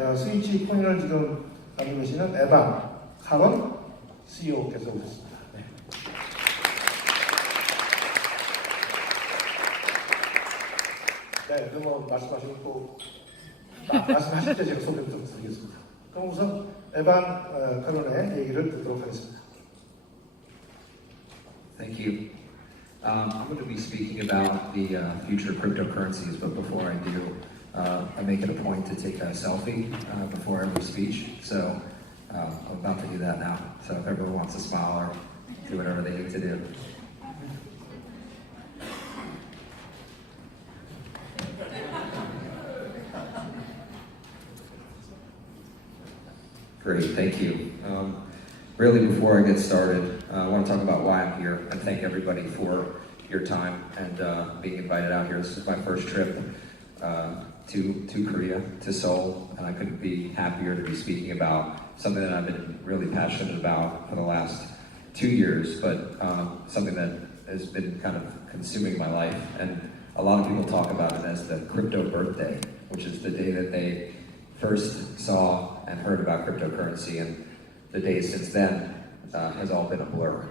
스위치 코인을 지금 가지고 계시는 에반 카론 CEO께서 오셨습니다. 네. 네, 그럼 말씀하시고 또 말씀하실 때 제가 소개 좀 드리겠습니다. 그럼 우선 에반 카론의 얘기를 듣도록 하겠습니다. Thank you. I'm going to be speaking about the future of cryptocurrencies, but before I do, I make it a point to take a selfie before every speech. So I'm about to do that now. So if everyone wants to smile or do whatever they need to do. Great, thank you. Really, before I get started, I want to talk about why I'm here and thank everybody for your time and being invited out here. This is my first trip to Korea, to Seoul, and I couldn't be happier to be speaking about something that I've been really passionate about for the last 2 years, but something that has been kind of consuming my life. And a lot of people talk about it as the crypto birthday, which is the day that they first saw and heard about cryptocurrency, and the days since then has all been a blur.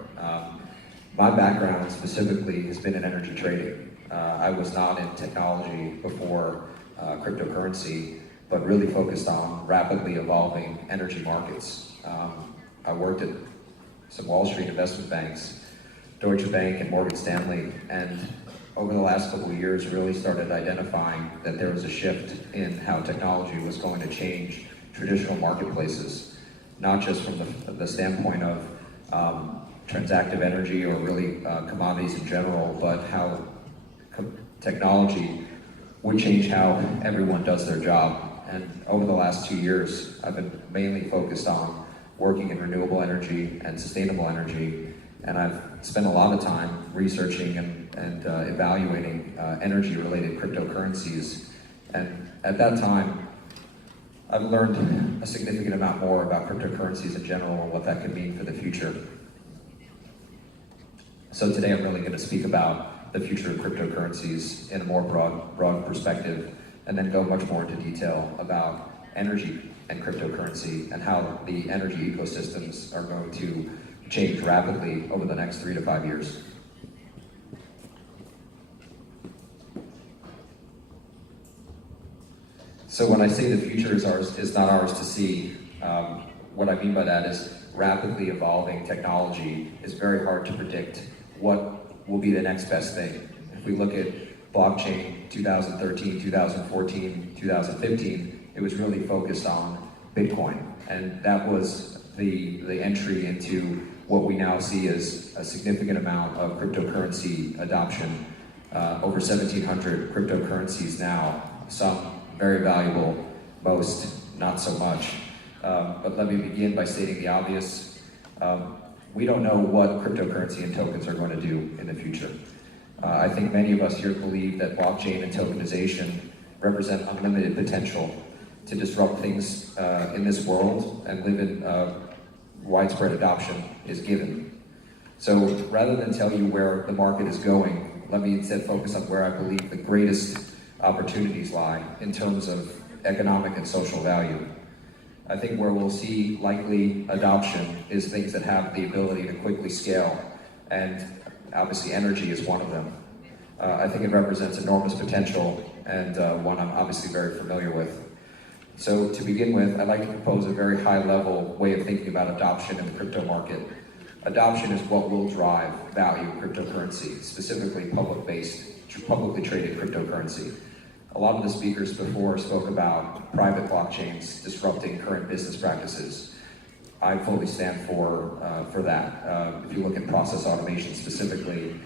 My background specifically has been in energy trading. I was not in technology before cryptocurrency, but really focused on rapidly evolving energy markets. I worked at some Wall Street investment banks, Deutsche Bank and Morgan Stanley, and over the last couple of years really started identifying that there was a shift in how technology was going to change traditional marketplaces, not just from the standpoint of transactive energy or really commodities in general, but how technology would change how everyone does their job. And over the last 2 years, I've been mainly focused on working in renewable energy and sustainable energy, and I've spent a lot of time researching and evaluating energy-related cryptocurrencies. And at that time, I've learned a significant amount more about cryptocurrencies in general and what that could mean for the future. So today I'm really going to speak about the future of cryptocurrencies in a more broad perspective, and then go much more into detail about energy and cryptocurrency and how the energy ecosystems are going to change rapidly over the next 3 to 5 years. So when I say the future is not ours to see, what I mean by that is rapidly evolving technology is very hard to predict what will be the next best thing. If we look at blockchain 2013, 2014, 2015, it was really focused on Bitcoin. And that was the entry into what we now see as a significant amount of cryptocurrency adoption. Over 1,700 cryptocurrencies now, some very valuable, most not so much. But let me begin by stating the obvious. We don't know what cryptocurrency and tokens are going to do in the future. I think many of us here believe that blockchain and tokenization represent unlimited potential to disrupt things in this world, and live in widespread adoption is given. So rather than tell you where the market is going, let me instead focus on where I believe the greatest opportunities lie in terms of economic and social value. I think where we'll see likely adoption is things that have the ability to quickly scale, and obviously energy is one of them. I think it represents enormous potential, and one I'm obviously very familiar with. So to begin with, I'd like to propose a very high-level way of thinking about adoption in the crypto market. Adoption is what will drive value in cryptocurrency, specifically publicly traded cryptocurrency. A lot of the speakers before spoke about private blockchains disrupting current business practices. I fully stand for that. If you look at process automation specifically,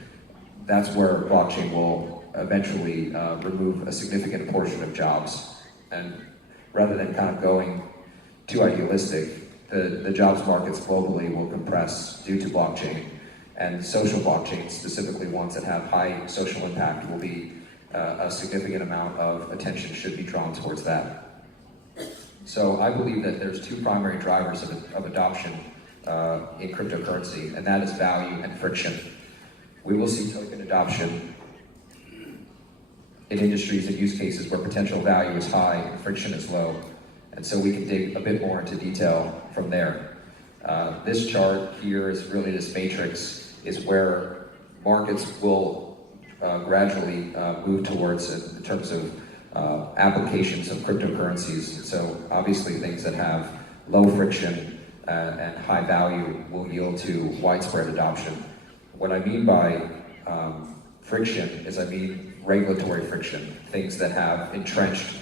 that's where blockchain will eventually remove a significant portion of jobs. And rather than kind of going too idealistic, the jobs markets globally will compress due to blockchain. And social blockchains, specifically ones that have high social impact, will be a significant amount of attention should be drawn towards that. So I believe that there's 2 primary drivers of adoption in cryptocurrency, and that is value and friction. We will see token adoption in industries and use cases where potential value is high and friction is low. And so we can dig a bit more into detail from there. This chart here is really this matrix, is where markets will gradually move towards in terms of applications of cryptocurrencies. So obviously things that have low friction and high value will yield to widespread adoption. What I mean by friction is I mean regulatory friction, things that have entrenched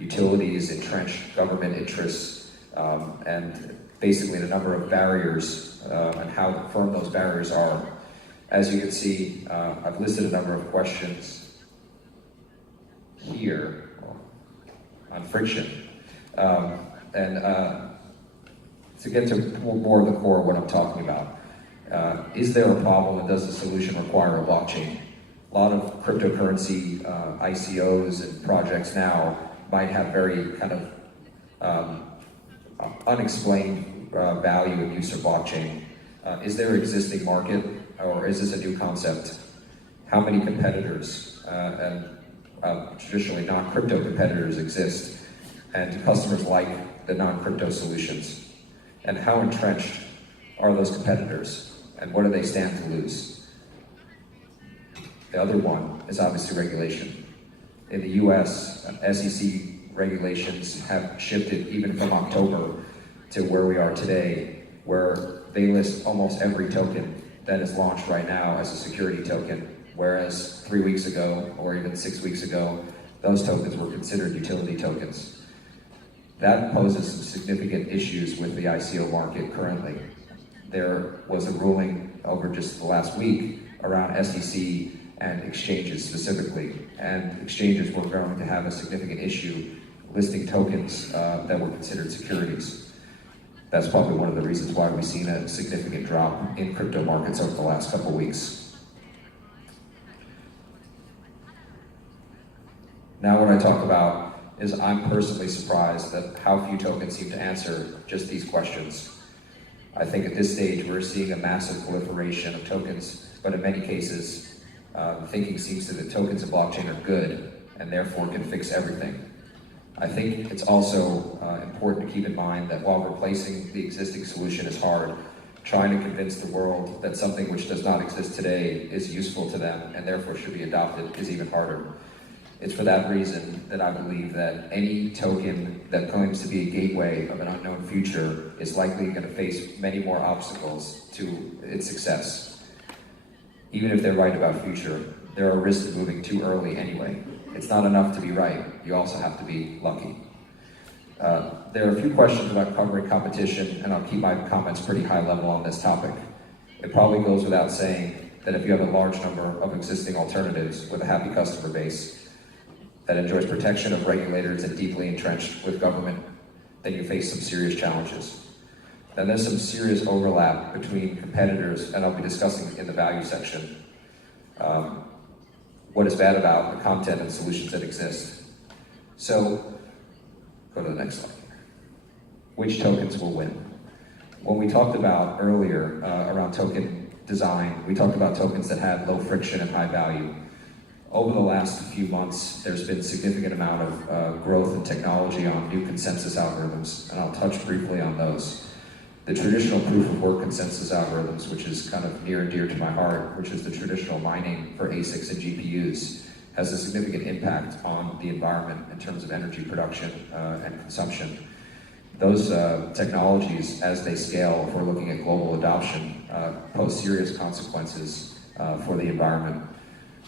utilities, entrenched government interests, and basically the number of barriers and how firm those barriers are. As you can see, I've listed a number of questions here on friction. To get to more of the core of what I'm talking about, is there a problem and does the solution require a blockchain? A lot of cryptocurrency ICOs and projects now might have very kind of unexplained value and use of blockchain. Is there an existing market, or is this a new concept? How many competitors and traditionally non-crypto competitors exist, and do customers like the non-crypto solutions? And how entrenched are those competitors, and what do they stand to lose? The other one is obviously regulation. In the US, SEC regulations have shifted even from October to where we are today, where they list almost every token that is launched right now as a security token, whereas 3 weeks ago, or even 6 weeks ago, those tokens were considered utility tokens. That poses some significant issues with the ICO market currently. There was a ruling over just the last week around SEC and exchanges specifically, and exchanges were going to have a significant issue listing tokens that were considered securities. That's probably one of the reasons why we've seen a significant drop in crypto markets over the last couple of weeks. Now what I talk about is I'm personally surprised at how few tokens seem to answer just these questions. I think at this stage we're seeing a massive proliferation of tokens, but in many cases, thinking seems that tokens and blockchain are good and therefore can fix everything. I think it's also important to keep in mind that while replacing the existing solution is hard, trying to convince the world that something which does not exist today is useful to them and therefore should be adopted is even harder. It's for that reason that I believe that any token that claims to be a gateway of an unknown future is likely going to face many more obstacles to its success. Even if they're right about future, there are risks of moving too early anyway. It's not enough to be right, you also have to be lucky. There are a few questions about covering competition, and I'll keep my comments pretty high level on this topic. It probably goes without saying that if you have a large number of existing alternatives with a happy customer base that enjoys protection of regulators and deeply entrenched with government, then you face some serious challenges. Then there's some serious overlap between competitors, and I'll be discussing in the value section what is bad about the content and solutions that exist. So, go to the next slide. Which tokens will win? When we talked about earlier around token design, we talked about tokens that had low friction and high value. Over the last few months, there's been a significant amount of growth in technology on new consensus algorithms, and I'll touch briefly on those. The traditional proof of work consensus algorithms, which is kind of near and dear to my heart, which is the traditional mining for ASICs and GPUs, has a significant impact on the environment in terms of energy production and consumption. Those technologies, as they scale, if we're looking at global adoption, pose serious consequences for the environment.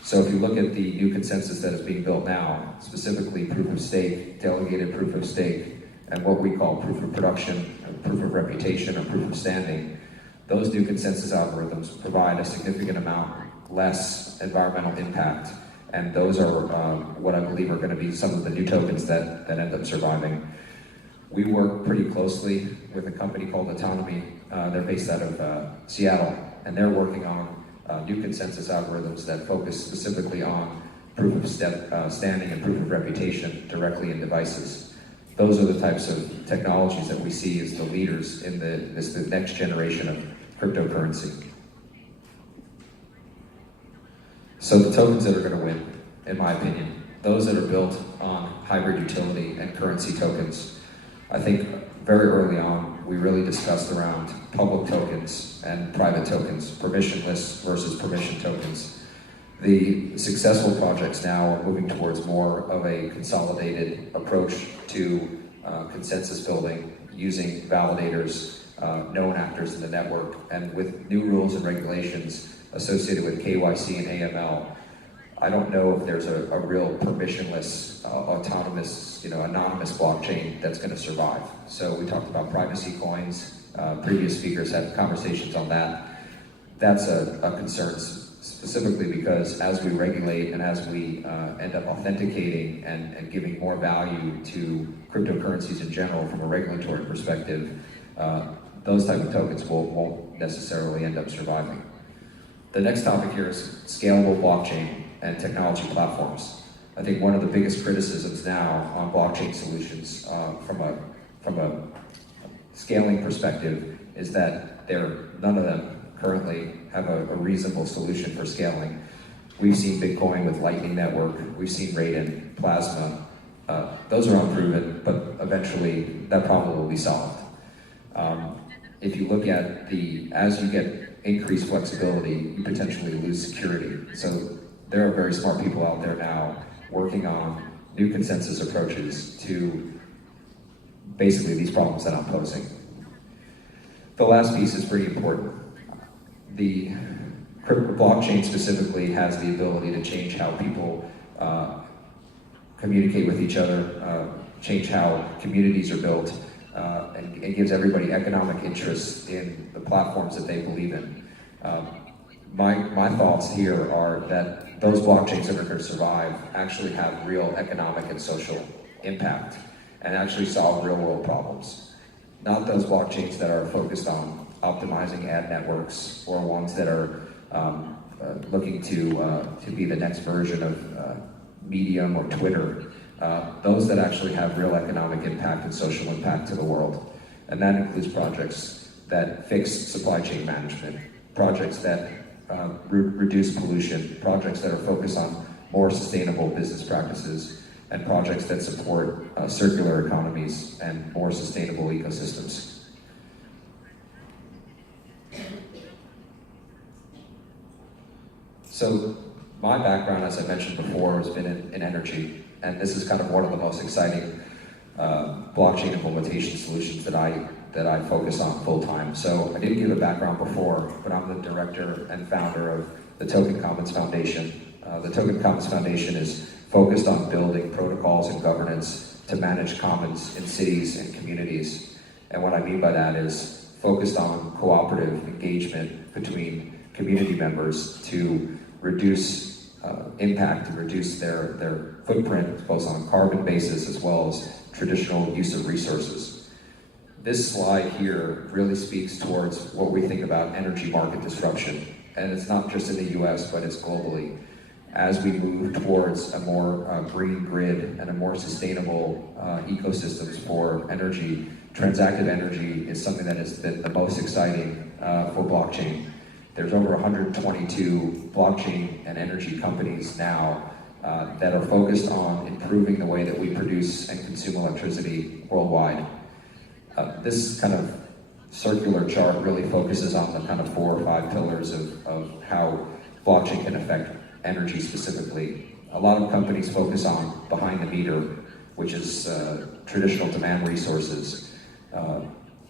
So if you look at the new consensus that is being built now, specifically proof of stake, delegated proof of stake, and what we call proof of production, proof of reputation, or proof of standing, those new consensus algorithms provide a significant amount less environmental impact, and those are what I believe are going to be some of the new tokens that end up surviving. We work pretty closely with a company called Autonomy. They're based out of Seattle, and they're working on new consensus algorithms that focus specifically on proof of standing and proof of reputation directly in devices. Those are the types of technologies that we see as the leaders in the next generation of cryptocurrency. So the tokens that are going to win, in my opinion, those that are built on hybrid utility and currency tokens, I think very early on, we really discussed around public tokens and private tokens, permissionless versus permission tokens. The successful projects now are moving towards more of a consolidated approach to consensus building, using validators, known actors in the network, and with new rules and regulations associated with KYC and AML. I don't know if there's a real permissionless, autonomous, anonymous blockchain that's going to survive. So we talked about privacy coins. Previous speakers had conversations on that. That's a concern, specifically because as we regulate and as we end up authenticating and giving more value to cryptocurrencies in general from a regulatory perspective, those type of tokens won't necessarily end up surviving. The next topic here is scalable blockchain and technology platforms. I think one of the biggest criticisms now on blockchain solutions from a scaling perspective is that none of them currently have a reasonable solution for scaling. We've seen Bitcoin with Lightning Network, we've seen Raiden, Plasma. Those are unproven, but eventually that problem will be solved. If you look at as you get increased flexibility, you potentially lose security. So there are very smart people out there now working on new consensus approaches to basically these problems that I'm posing. The last piece is pretty important. The blockchain specifically has the ability to change how people communicate with each other, change how communities are built, and it gives everybody economic interest in the platforms that they believe in. My thoughts here are that those blockchains that are going to survive actually have real economic and social impact and actually solve real world problems. Not those blockchains that are focused on optimizing ad networks or ones that are looking to be the next version of Medium or Twitter. Those that actually have real economic impact and social impact to the world. And that includes projects that fix supply chain management, projects that reduce pollution, projects that are focused on more sustainable business practices, and projects that support circular economies and more sustainable ecosystems. So my background, as I mentioned before, has been in energy, and this is kind of one of the most exciting blockchain implementation solutions that I focus on full time. So I didn't give a background before, but I'm the director and founder of the Token Commons Foundation. The Token Commons Foundation is focused on building protocols and governance to manage commons in cities and communities. And what I mean by that is focused on cooperative engagement between community members to reduce impact and reduce their footprint, both on a carbon basis as well as traditional use of resources. This slide here really speaks towards what we think about energy market disruption. And it's not just in the US, but it's globally. As we move towards a more green grid and a more sustainable ecosystems for energy, transactive energy is something that has been the most exciting for blockchain. There's over 122 blockchain and energy companies now that are focused on improving the way that we produce and consume electricity worldwide. This kind of circular chart really focuses on the kind of 4 or 5 pillars of how blockchain can affect energy specifically. A lot of companies focus on behind the meter, which is traditional demand resources.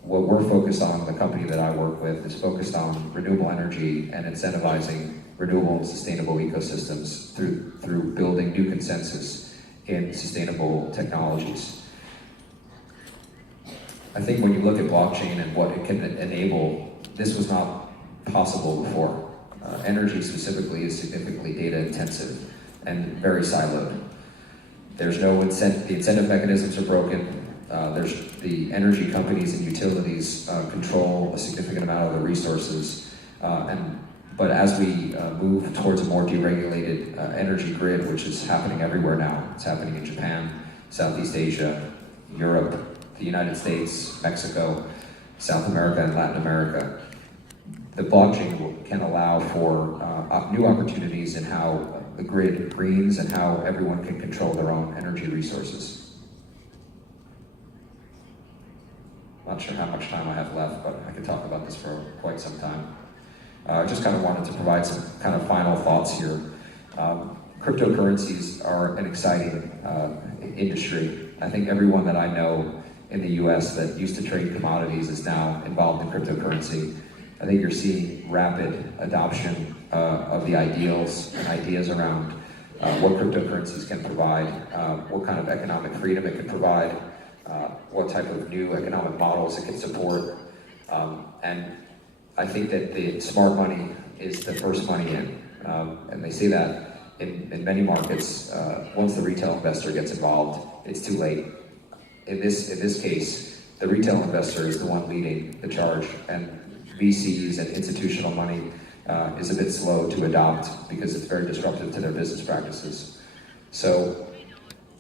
What we're focused on, the company that I work with, is focused on renewable energy and incentivizing renewable and sustainable ecosystems through building new consensus in sustainable technologies. I think when you look at blockchain and what it can enable, this was not possible before. Energy specifically is significantly data intensive and very siloed. There's no incentive, the incentive mechanisms are broken. The energy companies and utilities control a significant amount of the resources. But as we move towards a more deregulated energy grid, which is happening everywhere now, it's happening in Japan, Southeast Asia, Europe, the United States, Mexico, South America, and Latin America. The blockchain can allow for new opportunities in how the grid greens and how everyone can control their own energy resources. Not sure how much time I have left, but I could talk about this for quite some time. I just kind of wanted to provide some kind of final thoughts here. Cryptocurrencies are an exciting industry. I think everyone that I know in the US that used to trade commodities is now involved in cryptocurrency. I think you're seeing rapid adoption of the ideals and ideas around what cryptocurrencies can provide, what kind of economic freedom it can provide, what type of new economic models it can support. And I think that the smart money is the first money in. And they say that in many markets, once the retail investor gets involved, it's too late. In this case, the retail investor is the one leading the charge, and VCs and institutional money is a bit slow to adopt because it's very disruptive to their business practices. So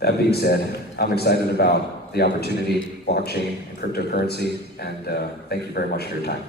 that being said, I'm excited about the opportunity, blockchain and cryptocurrency, and thank you very much for your time.